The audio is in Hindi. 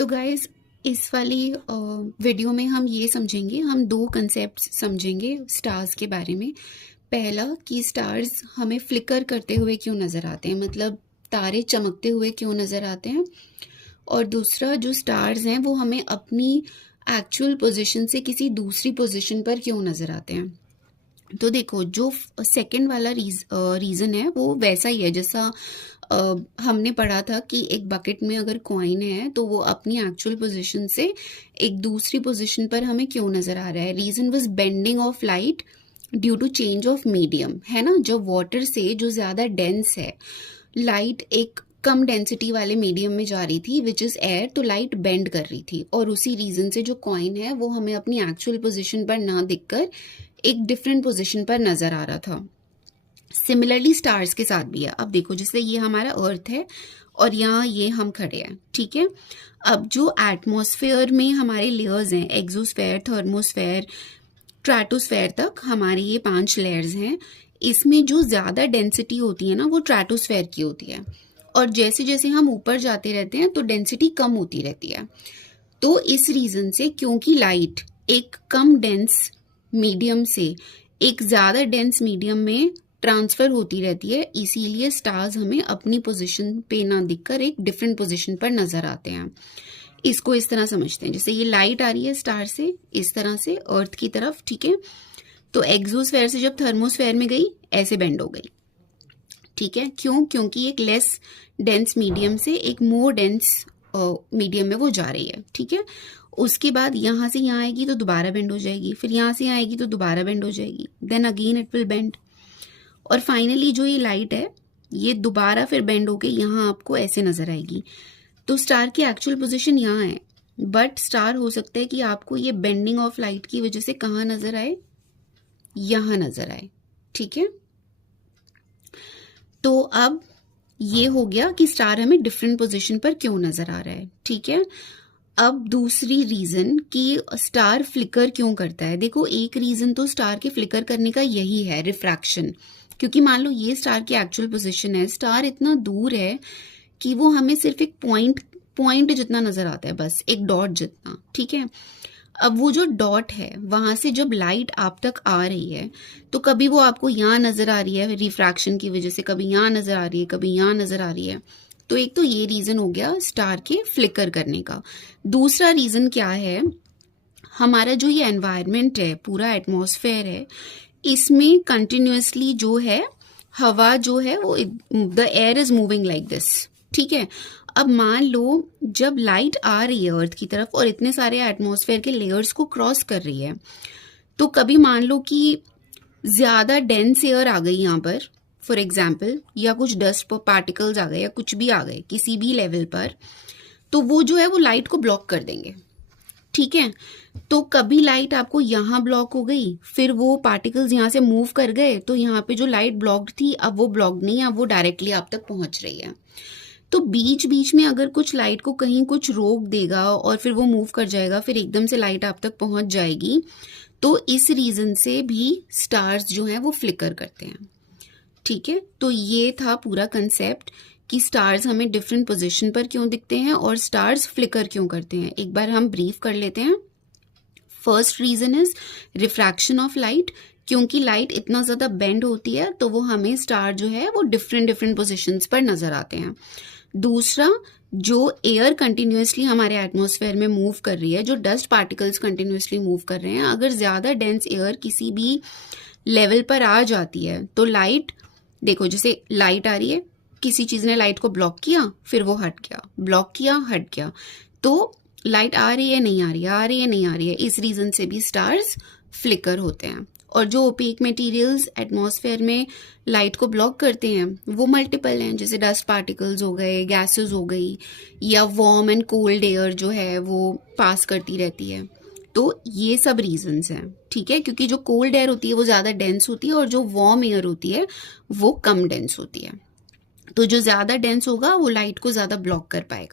तो गाइज इस वाली वीडियो में हम ये समझेंगे, हम दो कंसेप्ट समझेंगे स्टार्स के बारे में। पहला कि स्टार्स हमें फ्लिकर करते हुए क्यों नज़र आते हैं, मतलब तारे चमकते हुए क्यों नज़र आते हैं। और दूसरा, जो स्टार्स हैं वो हमें अपनी एक्चुअल पोजीशन से किसी दूसरी पोजीशन पर क्यों नज़र आते हैं। तो देखो, जो सेकंड वाला रीज़न है वो वैसा ही है जैसा हमने पढ़ा था कि एक बकेट में अगर कॉइन है तो वो अपनी एक्चुअल पोजीशन से एक दूसरी पोजीशन पर हमें क्यों नज़र आ रहा है। Reason was bending of light due to change of medium, है ना। जो वाटर से जो ज़्यादा डेंस है, लाइट एक कम डेंसिटी वाले मीडियम में जा रही थी विच इज़ एयर, तो लाइट बेंड कर रही थी और उसी रीज़न से जो कॉइन है वो हमें अपनी एक्चुअल पोजीशन पर ना दिखकर एक डिफरेंट पोजीशन पर नज़र आ रहा था। सिमिलरली स्टार्स के साथ भी है। अब देखो, जैसे ये हमारा अर्थ है और यहाँ ये हम खड़े हैं, ठीक है। अब जो एटमॉस्फेयर में हमारे लेयर्स हैं, एक्सोस्फेयर, थर्मोस्फेयर, स्ट्रेटोस्फेयर तक हमारे ये 5 लेयर्स हैं। इसमें जो ज़्यादा डेंसिटी होती है ना वो स्ट्रेटोस्फेयर की होती है, और जैसे जैसे हम ऊपर जाते रहते हैं तो डेंसिटी कम होती रहती है। तो इस रीज़न से, क्योंकि लाइट एक कम डेंस मीडियम से एक ज़्यादा डेंस मीडियम में ट्रांसफ़र होती रहती है, इसीलिए स्टार्स हमें अपनी पोजीशन पे ना दिखकर एक डिफरेंट पोजीशन पर नज़र आते हैं। इसको इस तरह समझते हैं, जैसे ये लाइट आ रही है स्टार से इस तरह से अर्थ की तरफ, ठीक है। तो एक्सोस्फेयर से जब थर्मोस्फेयर में गई ऐसे बेंड हो गई, ठीक है। क्यों? क्योंकि एक लेस डेंस मीडियम से एक मोर डेंस मीडियम में वो जा रही है, ठीक है। उसके बाद यहाँ से यहाँ आएगी तो दोबारा बेंड हो जाएगी, फिर यहाँ से आएगी तो दोबारा बेंड हो जाएगी, then again it will bend, और फाइनली जो ये लाइट है ये दोबारा फिर बेंड होके यहाँ आपको ऐसे नजर आएगी। तो स्टार की एक्चुअल पोजीशन यहाँ है, बट स्टार हो सकता है कि आपको ये बेंडिंग ऑफ लाइट की वजह से कहाँ नजर आए, यहाँ नजर आए, ठीक है। तो अब ये हो गया कि स्टार हमें डिफरेंट पोजीशन पर क्यों नजर आ रहा है, ठीक है। अब दूसरी रीजन कि स्टार फ्लिकर क्यों करता है। देखो, एक रीजन तो स्टार के फ्लिकर करने का यही है, रिफ्रैक्शन। क्योंकि मान लो ये स्टार की एक्चुअल पोजीशन है, स्टार इतना दूर है कि वो हमें सिर्फ एक पॉइंट जितना नजर आता है, बस एक डॉट जितना, ठीक है। अब वो जो डॉट है वहां से जब लाइट आप तक आ रही है तो कभी वो आपको यहाँ नजर आ रही है रिफ्रैक्शन की वजह से, कभी यहाँ नजर आ रही है, कभी यहाँ नजर आ रही है। तो एक तो ये रीजन हो गया स्टार के फ्लिकर करने का। दूसरा रीजन क्या है, हमारा जो ये एनवायरनमेंट है, पूरा एटमॉस्फेयर है, इसमें कंटिन्यूअसली जो है हवा जो है वो, the air is moving like this, ठीक है। अब मान लो जब लाइट आ रही है अर्थ की तरफ और इतने सारे एटमॉस्फेयर के लेयर्स को क्रॉस कर रही है, तो कभी मान लो कि ज्यादा डेंस एयर आ गई यहाँ पर फॉर एग्जाम्पल, या कुछ डस्ट पार्टिकल्स आ गए या कुछ भी आ गए किसी भी लेवल पर, तो वो जो है वो लाइट को ब्लॉक कर देंगे, ठीक है। तो कभी लाइट आपको यहाँ ब्लॉक हो गई, फिर वो पार्टिकल्स यहाँ से मूव कर गए तो यहाँ पे जो लाइट ब्लॉक्ड थी अब वो ब्लॉक्ड नहीं है, अब वो डायरेक्टली आप तक पहुंच रही है। तो बीच बीच में अगर कुछ लाइट को कहीं कुछ रोक देगा और फिर वो मूव कर जाएगा, फिर एकदम से लाइट आप तक पहुंच जाएगी, तो इस रीजन से भी स्टार्स जो हैं वो फ्लिकर करते हैं, ठीक है। तो ये था पूरा कंसेप्ट कि स्टार्स हमें डिफरेंट पोजीशन पर क्यों दिखते हैं और स्टार्स फ्लिकर क्यों करते हैं। एक बार हम ब्रीफ कर लेते हैं। First reason is refraction of light, क्योंकि लाइट इतना ज्यादा बेंड होती है तो वो हमें स्टार जो है वो डिफरेंट पोजीशंस पर नजर आते हैं। दूसरा, जो एयर कंटिन्यूअसली हमारे एटमॉस्फेयर में मूव कर रही है, जो डस्ट पार्टिकल्स कंटिन्यूअसली मूव कर रहे हैं, अगर ज्यादा डेंस एयर किसी भी लेवल पर आ जाती है तो लाइट, देखो जैसे लाइट आ रही है, किसी चीज ने लाइट को ब्लॉक किया, फिर वो हट गया, ब्लॉक किया, हट गया, तो लाइट आ रही है नहीं आ रही है, आ रही है नहीं आ रही है, इस रीजन से भी स्टार्स फ्लिकर होते हैं। और जो ओपेक मटेरियल्स एटमॉस्फेयर में लाइट को ब्लॉक करते हैं वो मल्टीपल हैं, जैसे डस्ट पार्टिकल्स हो गए, गैसेस हो गई, या वार्म एंड कोल्ड एयर जो है वो पास करती रहती है। तो ये सब रीजंस हैं, ठीक है। क्योंकि जो कोल्ड एयर होती है वो ज्यादा डेंस होती है और जो वार्म एयर होती है वो कम डेंस होती है, तो जो ज्यादा डेंस होगा वो लाइट को ज्यादा ब्लॉक कर पाएगा।